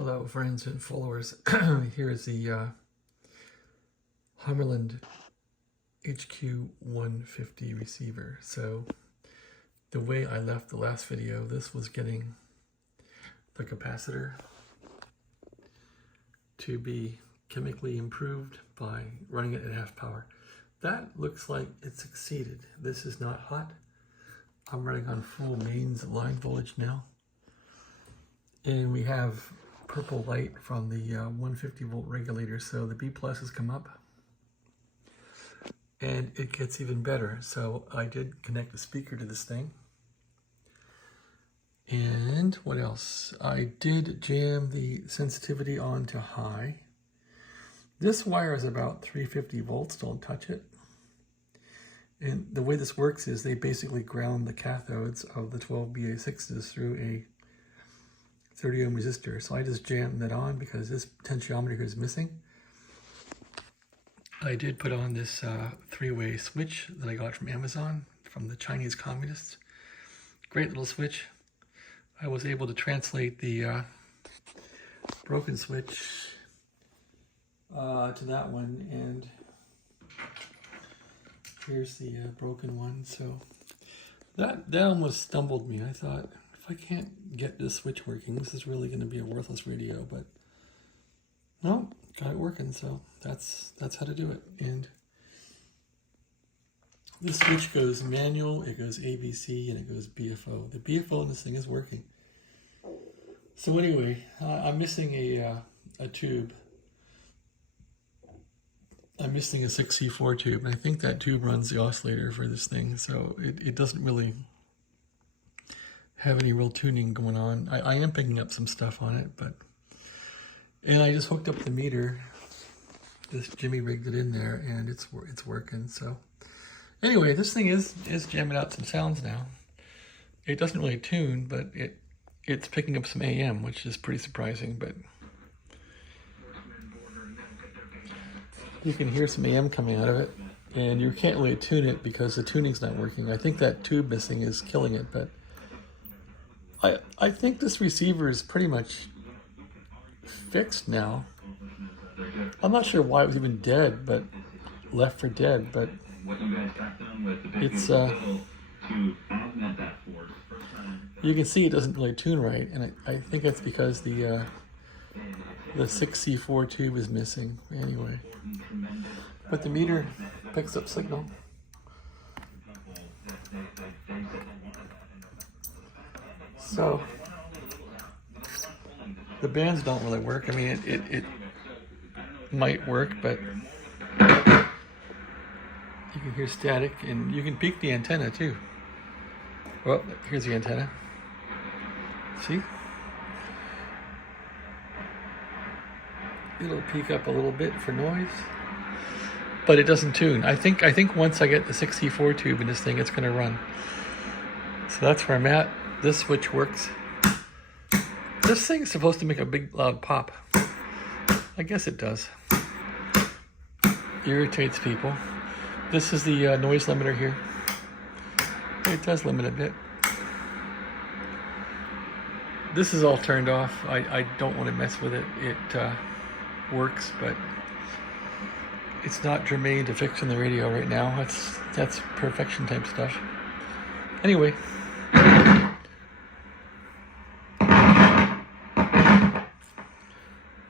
Hello friends and followers. Here is the Hammarlund HQ-150 receiver. So the way I left the last video, this was getting the capacitor to be chemically improved by running it at half power. That looks like it succeeded. This is not hot. I'm running on full mains line voltage now. And we have purple light from the 150 volt regulator, so the B plus has come up and it gets even better. So I did connect a speaker to this thing. And what else? I did jam the sensitivity on to high. This wire is about 350 volts, don't touch it. And the way this works is they basically ground the cathodes of the 12 BA6s through a 30 ohm resistor. So I just jammed that on because this potentiometer here is missing. I did put on this three-way switch that I got from Amazon from the Chinese communists. Great little switch. I was able to translate the broken switch to that one, and here's the broken one. So that almost stumbled me. I thought, I can't get this switch working, this is really going to be a worthless radio, but no, got it working, so that's how to do it. And this switch goes manual, it goes ABC, and it goes BFO. The BFO in this thing is working. So anyway, I'm missing a tube. I'm missing a 6C4 tube, and I think that tube runs the oscillator for this thing, so it doesn't really have any real tuning going on. I am picking up some stuff on it, and I just hooked up the meter. This Jimmy rigged it in there, and it's working. So anyway, this thing is jamming out some sounds now. It doesn't really tune, but it's picking up some AM, which is pretty surprising. But you can hear some AM coming out of it, and you can't really tune it because the tuning's not working. I think that tube missing is killing it, but I think this receiver is pretty much fixed now. I'm not sure why it was even dead, but left for dead, but it's you can see it doesn't really tune right, and I think that's because the 6C4 tube is missing anyway. But the meter picks up signal. So the bands don't really work. I mean, it might work, but you can hear static, and you can peak the antenna too. Well, here's the antenna. See? It'll peak up a little bit for noise, but it doesn't tune. I think once I get the 6C4 tube in this thing, it's going to run. So that's where I'm at. This switch works. This thing's supposed to make a big loud pop. I guess it does. Irritates people. This is the noise limiter here. It does limit a bit. This is all turned off. I don't want to mess with it. It works, but it's not germane to fixing the radio right now. That's perfection type stuff. Anyway.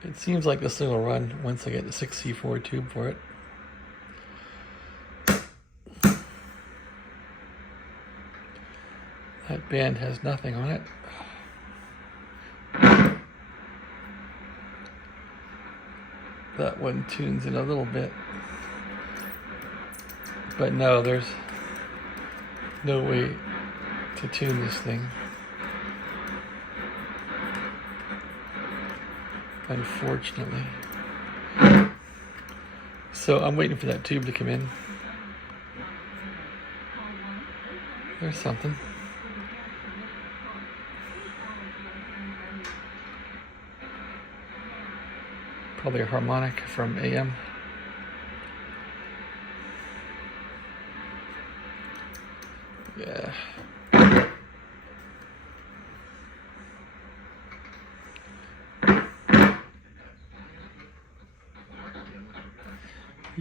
It seems like this thing will run once I get the 6C4 tube for it. That band has nothing on it. That one tunes in a little bit. But no, there's no way to tune this thing. Unfortunately. So I'm waiting for that tube to come in. There's something. Probably a harmonic from AM. Yeah.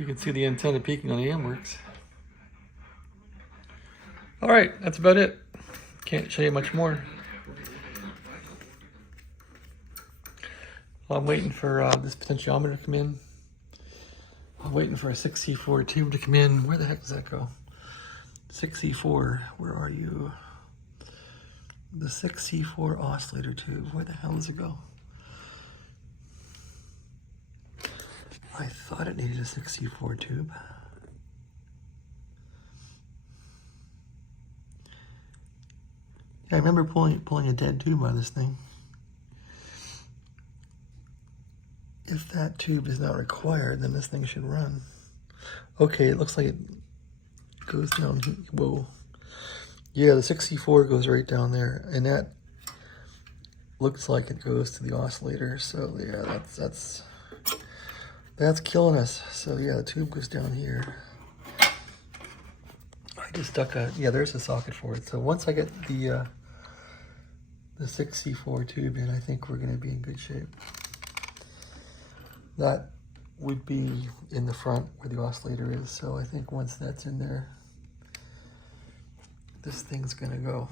You can see the antenna peaking on the AmWorks. All right, that's about it. Can't show you much more. I'm waiting for this potentiometer to come in. I'm waiting for a 6C4 tube to come in. Where the heck does that go? 6C4, where are you? The 6C4 oscillator tube, where the hell does it go? I thought it needed a 6C4 tube. Yeah, I remember pulling a dead tube out of this thing. If that tube is not required, then this thing should run. Okay, it looks like it goes down here. Whoa. Yeah, the 6C4 goes right down there, and that looks like it goes to the oscillator. So yeah, that's killing us. So yeah, the tube goes down here. I just stuck a, yeah, there's a socket for it. So once I get the 6C4 tube in, I think we're gonna be in good shape. That would be in the front where the oscillator is. So I think once that's in there, this thing's gonna go.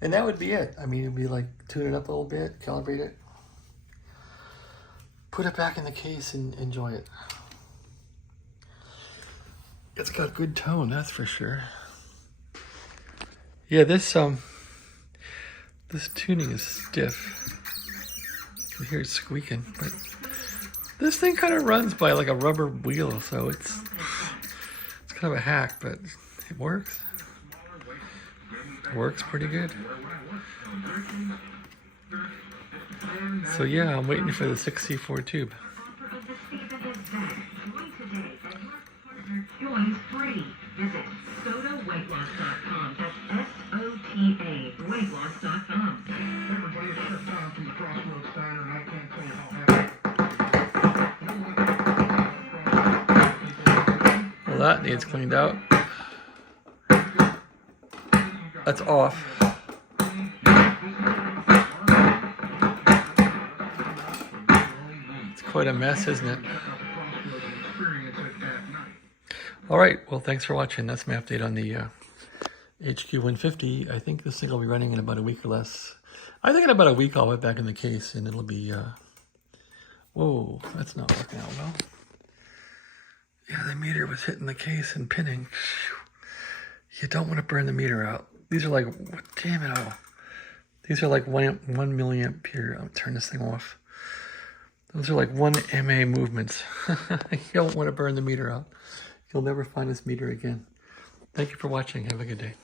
And that would be it. I mean, it'd be like tune it up a little bit, calibrate it, put it back in the case and enjoy it. It's got good tone, that's for sure. Yeah, this tuning is stiff. You can hear it squeaking, but this thing kind of runs by like a rubber wheel, so it's kind of a hack, but it works. It works pretty good. So yeah, I'm waiting for the 6C4 tube. Join free. Visit sodaweightloss.com. That's SOTA weightloss.com. Everybody shut down from the Crossroads Diner, and I can't tell you how happy. Well, that needs cleaned out. That's off. It's quite a mess, isn't it? All right, well, thanks for watching. That's my update on the HQ-150. I think this thing will be running in about a week or less. I think in about a week I'll have it back in the case and it'll be, whoa, that's not working out well. Yeah, the meter was hitting the case and pinning. You don't want to burn the meter out. These are like, damn it all. These are like 1 milliamp here. I'll turn this thing off. Those are like 1 MA movements. You don't want to burn the meter out. You'll never find this meter again. Thank you for watching. Have a good day.